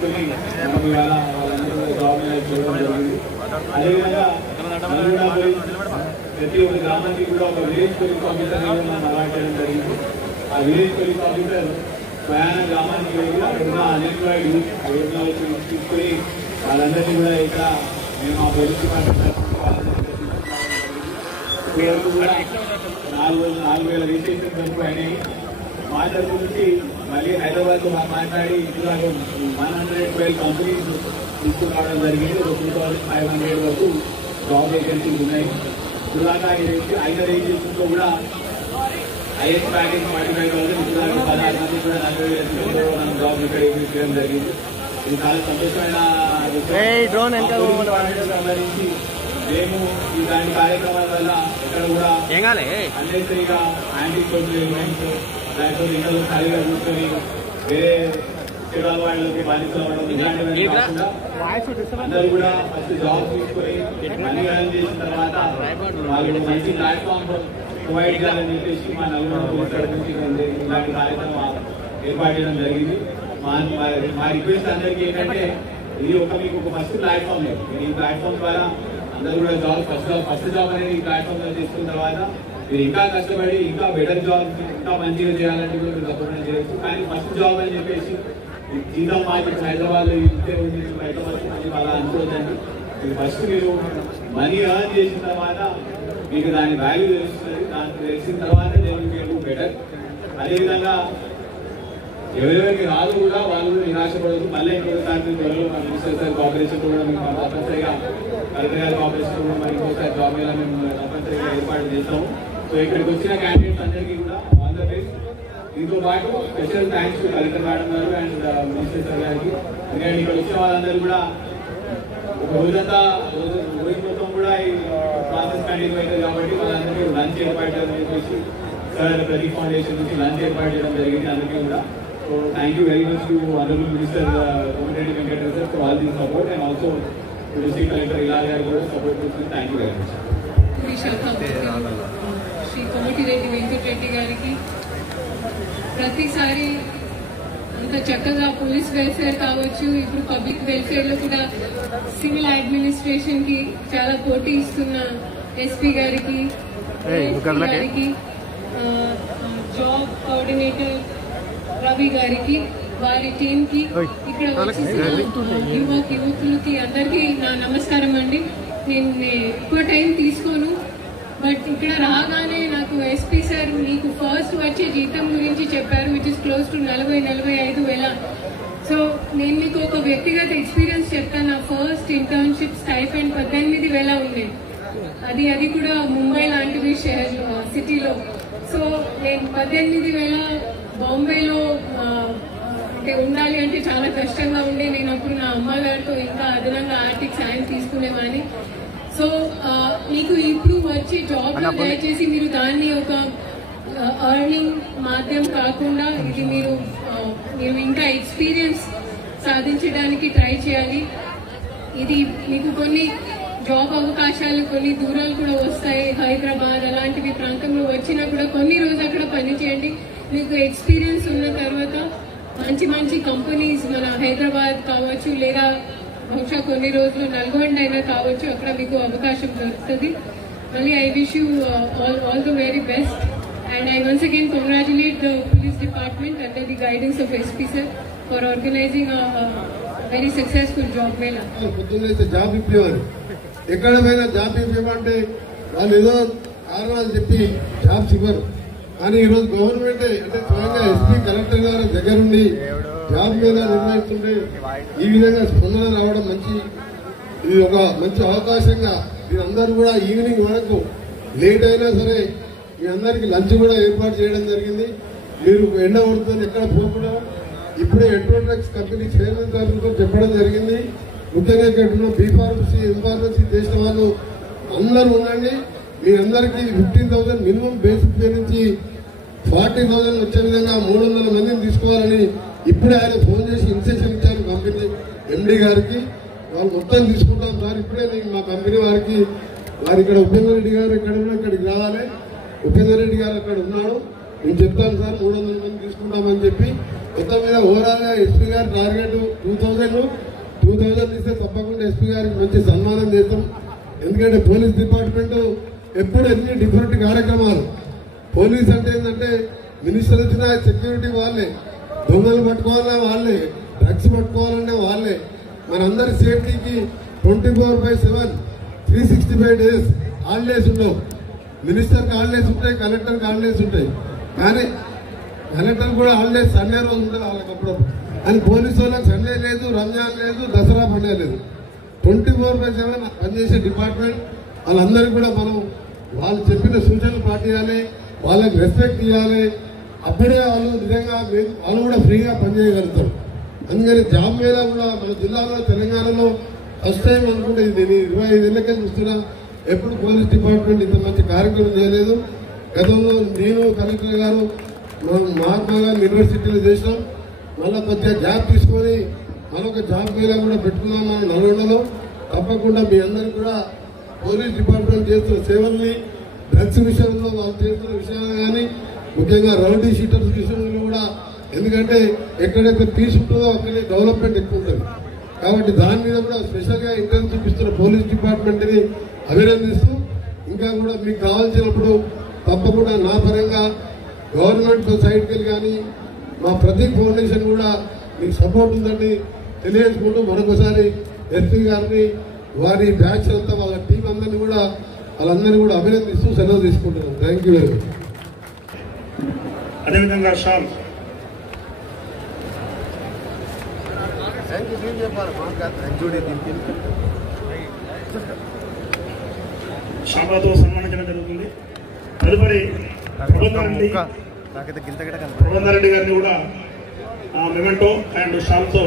తీసుకొని ఇవాళ వాళ్ళందరూ జాబ్ చూడడం జరిగింది. అదేవిధంగా ప్రతి ఒక్క గ్రామానికి కూడా ఒక విలేజ్ పోలీస్ ఆఫీసర్ మనం అలాట్ చేయడం జరిగింది. ఆ విలేజ్ పోలీస్ ఆఫీసర్ ప్రయాణ గ్రామానికి వెళ్ళి అక్కడ ఉన్న అన్ఎంప్లాయిడ్ యూత్ తీసుకొని వాళ్ళందరినీ కూడా ఇక్కడ మేము ఆ పోలీస్ డిపార్ట్మెంట్ కూడా 4,000 రిజిస్ట్రేషన్ వరకు అయినాయి. మా తరఫు నుంచి మళ్ళీ హైదరాబాద్తో మాట్లాడి ఇట్లా 112 కంపెనీస్ తీసుకురావడం జరిగింది. 2,500 వరకు జాబ్ వేకెన్సీలు ఉన్నాయి. ఇలాగా 5 రిజిస్ట్రేషన్తో కూడా హైయెస్ట్ ప్యాకేజ్ 45,000 ఇలాగా 16 మంది కూడా 40,000 మనం జాబ్ ఇక్కడ చేయడం జరిగింది. ఇది చాలా సంతోషమైన సంబంధించి మేము ఇలాంటి కార్యక్రమాల వల్ల ఇక్కడ కూడా అన్నెసరిగా యాంటీ సోషల్ ఎలిమెంట్స్ లేకపోతే ఇంట్లో ఖాళీగా కూర్చొని వేరే చెడు వాళ్ళకి బాధితులు అవ్వడం ఇలాంటివన్నీ కాకుండా అందరూ కూడా ఫస్ట్ జాబ్ తీసుకొని మనీ ఎర్న్ చేసిన తర్వాత వాళ్ళు మంచి ప్లాట్ఫామ్ ప్రొవైడ్ చేయాలని చెప్పేసి మా నలుగురు నుంచి ఇలాంటి కార్యక్రమం ఏర్పాటు చేయడం జరిగింది. మా రిక్వెస్ట్ అందరికీ ఏంటంటే ఇది మీకు ఒక ఫస్ట్ ప్లాట్ఫామ్ లేదు. ఈ ప్లాట్ఫామ్ ద్వారా అందరూ కూడా ఫస్ట్ జాబ్ అనేది ఈ ప్లాట్ఫామ్ లో తీసుకున్న తర్వాత మీరు ఇంకా కష్టపడి ఇంకా బెటర్ జాబ్ ఇంకా మంచిగా చేయాలంటే కూడా మీరు తప్పకుండా చేయొచ్చు. కానీ ఫస్ట్ జాబ్ అని చెప్పేసి జీతం మార్కెట్ హైదరాబాద్ లో ఇంతే ఉంది హైదరాబాద్ అలా అనుకోవద్దండి. ఫస్ట్ మీరు మనీ ఎర్న్ చేసిన తర్వాత మీకు దాని వాల్యూ తెలుస్తుంది. దానికి తెలిసిన తర్వాత నేను బెటర్. అదేవిధంగా ఎవరెవరికి రాదు కూడా వాళ్ళు నిరాశపడదు. మళ్ళీ ఇంకోసారి త్వరలో మన మినిస్టర్ సార్ కోఆపరేషన్ కూడా మేము తప్పనిసరిగా కలెక్టర్ గారి కోఆపరేషన్ కూడా మరి ఇంకోసారి జాబ్ మీద మేము తప్పనిసరిగా ఏర్పాటు చేస్తాము. సో ఇక్కడికి వచ్చిన క్యాండిడేట్స్ అందరికీ కూడా ఆల్ ద బెస్ట్. దీంతో పాటు special thanks to collector madam గారు అండ్ మినిస్టర్ సార్ గారికి. ఎందుకంటే ఇక్కడ వచ్చిన వాళ్ళందరూ కూడా ఒక రోజంతా రోజు మొత్తం కూడా ఈ ప్రాసెస్ కంటిన్యూ అవుతుంది కాబట్టి వాళ్ళందరికీ లంచ్ ఏర్పాటు చేయడం చెప్పేసి సార్ ప్రతి ఫౌండేషన్ నుంచి లంచ్ ఏర్పాటు చేయడం జరిగింది అందరికీ కూడా. So thank you very much to Honorable Minister Komireddy Venkateswara sir for all the support and also to District Collector Ilali garu kuda support chestunu. Thank you very much. Shri Komireddy Venkateswara gariki ప్రతిసారి అంత చక్కగా police welfare కావచ్చు, ఇప్పుడు public welfare లో కూడా civil administration కి చాలా పోటీ ఇస్తున్న ఎస్పీ గారికి, జాబ్ కోఆర్డినేటర్ రవి గారికి, వారి టీం కి, ఇక్కడ యువకులకి అందరికీ నా నమస్కారం అండి. నేను ఎక్కువ టైం తీసుకోను, బట్ ఇక్కడ రాగానే నాకు ఎస్పీ సార్ మీకు ఫస్ట్ వచ్చే జీతం గురించి చెప్పారు, విచ్ ఇస్ క్లోజ్ టు 40,000-45,000 వేల. సో నేను మీకు ఒక వ్యక్తిగత ఎక్స్పీరియన్స్ చెప్తాను. నా ఫస్ట్ ఇంటర్న్షిప్ స్టైఫండ్ 18,000 ఉండేది. అది కూడా ముంబై లాంటివి సిటీలో. సో నేను 18,000 బాంబేలో అంటే ఉండాలి అంటే చాలా కష్టంగా ఉండే. నేను అప్పుడు నా అమ్మగారితో ఇంకా అదనంగా ఆర్థిక సాయం తీసుకునేవాడిని. సో మీకు ఇప్పుడు వచ్చి జాబ్ దయచేసి మీరు దాన్ని ఒక ఎర్నింగ్ మాధ్యమం కాకుండా ఇది మీరు ఇంకా ఎక్స్పీరియన్స్ సాధించడానికి ట్రై చేయాలి. ఇది మీకు కొన్ని జాబ్ అవకాశాలు కొన్ని దూరాలు కూడా వస్తాయి. హైదరాబాద్ అలాంటివి ప్రాంతంలో వచ్చినా కూడా కొన్ని రోజులు అక్కడ పనిచేయండి. మీకు ఎక్స్పీరియన్స్ ఉన్న తర్వాత మంచి మంచి కంపెనీస్ మన హైదరాబాద్ కావచ్చు, లేదా బహుశా కొన్ని రోజులు నల్గొండ అయినా కావచ్చు, అక్కడ మీకు అవకాశం దొరుకుతుంది. మళ్ళీ I wish you all the very best and I once again congratulate the police department under the guidance of SP sir for organising very successful job mela. పొద్దున్నైతే జాబ్ ఇప్పేవారు, ఎక్కడ పోయినా జాబ్ ఇవ్వమంటే వాళ్ళు ఏదో కారణాలు చెప్పి జాబ్స్ ఇవ్వరు. కానీ ఈరోజు గవర్నమెంట్ అంటే స్వయంగా ఎస్పీ కలెక్టర్ గారు దగ్గరుండి జాబ్ మీద నిర్వహిస్తుంటే ఈ విధంగా స్పందన రావడం ఇది ఒక మంచి అవకాశంగా మీరందరూ కూడా ఈవినింగ్ వరకు లేట్ అయినా సరే మీ అందరికి లంచ్ కూడా ఏర్పాటు చేయడం జరిగింది. మీరు ఎండ పడుతుంది ఎక్కడ పోకుండా ఇప్పుడే ఎట్రోడ్రగ్స్ కంపెనీ చైర్మన్ గారితో చెప్పడం జరిగింది. ముఖ్యంగా ఇక్కడ బీ ఫార్మసీ, ఎం ఫార్మసీ చేసిన వాళ్ళు అందరూ ఉండండి. మీ అందరికీ 15,000 మినిమం బేసిక్ పే నుంచి 40,000 వచ్చే విధంగా 300 మందిని తీసుకోవాలని ఇప్పుడే ఆయన ఫోన్ చేసి ఇన్స్ట్రక్షన్ ఇచ్చారు కంపెనీ ఎండీ గారికి. వాళ్ళు మొత్తం తీసుకుంటాం సార్. ఇప్పుడే నేను మా కంపెనీ వారు ఇక్కడ ఉపేందర్ రెడ్డి గారు ఇక్కడికి రావాలి. ఉపేందర్ రెడ్డి గారు అక్కడ ఉన్నాడు, నేను చెప్తాను సార్ 300 మంది తీసుకుంటామని చెప్పి మొత్తం మీద ఓవరాల్ గా ఎస్పీ గారి టార్గెట్ 2000 ఇస్తే తప్పకుండా ఎస్పీ గారికి మంచి సన్మానం చేస్తాం. ఎందుకంటే పోలీస్ డిపార్ట్మెంట్ ఎప్పుడు ఎన్ని డిఫరెంట్ కార్యక్రమాలు. పోలీస్ అంటే ఏంటంటే మినిస్టర్ వచ్చిన సెక్యూరిటీ వాళ్ళే, దొంగలు పట్టుకోవాలన్నా వాళ్ళే, డ్రగ్స్ పట్టుకోవాలన్నా వాళ్ళే. మనందరి సేఫ్టీకి 24/7 365 days హాలిడేస్ ఉండవు. మినిస్టర్కి హాలిడేస్ ఉంటాయి, కలెక్టర్కి హాలిడేస్ ఉంటాయి. కానీ కలెక్టర్ కూడా హాలిడేస్ సండే రోజు ఉంటుంది వాళ్ళకి అప్పుడప్పుడు. అని పోలీసు వాళ్ళకి సండే లేదు, రంజాన్ లేదు, దసరా పండుగ లేదు. 24/7 పనిచేసే డిపార్ట్మెంట్. వాళ్ళందరికీ కూడా మనం వాళ్ళు చెప్పిన సూచనలు పాటించాలి, వాళ్ళకి రెస్పెక్ట్ ఇవ్వాలి. అప్పుడే వాళ్ళు నిజంగా వాళ్ళు కూడా ఫ్రీగా పనిచేయగలుగుతారు. అందుకని జాబ్ మేళా కూడా మన జిల్లాలో తెలంగాణలో ఫస్ట్ టైం అనుకుంటే ఇది 25 ఏళ్ళకెళ్ళి చూస్తున్నా ఎప్పుడు పోలీస్ డిపార్ట్మెంట్ ఇంత మంచి కార్యక్రమం చేయలేదు. గతంలో నేను కలెక్టర్ గారు మహాత్మా గాంధీ యూనివర్సిటీలో చేసినాం. మళ్ళీ కొద్దిగా గ్యాప్ తీసుకొని మరొక జాబ్ మేళా కూడా పెట్టుకున్నాం మన నల్గొండలో. తప్పకుండా మీ అందరికీ కూడా పోలీస్ డిపార్ట్మెంట్ చేస్తున్న సేవల్ని, డ్రగ్స్ విషయంలో వాళ్ళు చేస్తున్న విషయాలు కానీ, ముఖ్యంగా రౌడీ షీటర్స్ విషయంలో కూడా, ఎందుకంటే ఎక్కడైతే పీస్ ఉంటుందో అక్కడే డెవలప్మెంట్ ఎక్కువ ఉంటుంది. కాబట్టి దాని మీద కూడా స్పెషల్ గా ఇంట్రెస్ట్ చూపిస్తున్న పోలీస్ డిపార్ట్మెంట్ ని అభినందిస్తూ, ఇంకా కూడా మీకు కావాల్సినప్పుడు తప్పకుండా నా పరంగా గవర్నమెంట్ సైడ్కి వెళ్ళి కానీ మా ప్రతీక్ ఫౌండేషన్ కూడా మీకు సపోర్ట్ ఉందని తెలియజేసుకుంటూ మరొకసారి ఎస్పీ గారిని, వారి బ్యాచ్ అంతా, వాళ్ళ టీం అందరినీ కూడా వాళ్ళందరినీ కూడా అభినందిస్తూ సెలవు తీసుకుంటున్నాను. Thank you very much. అదేవిధంగా షామ్ షాబాతో సన్మానించడం జరుగుతుంది. తదుపరి ప్రబంధారెడ్డి గారిని కూడా మెమెంటో అండ్ షామ్తో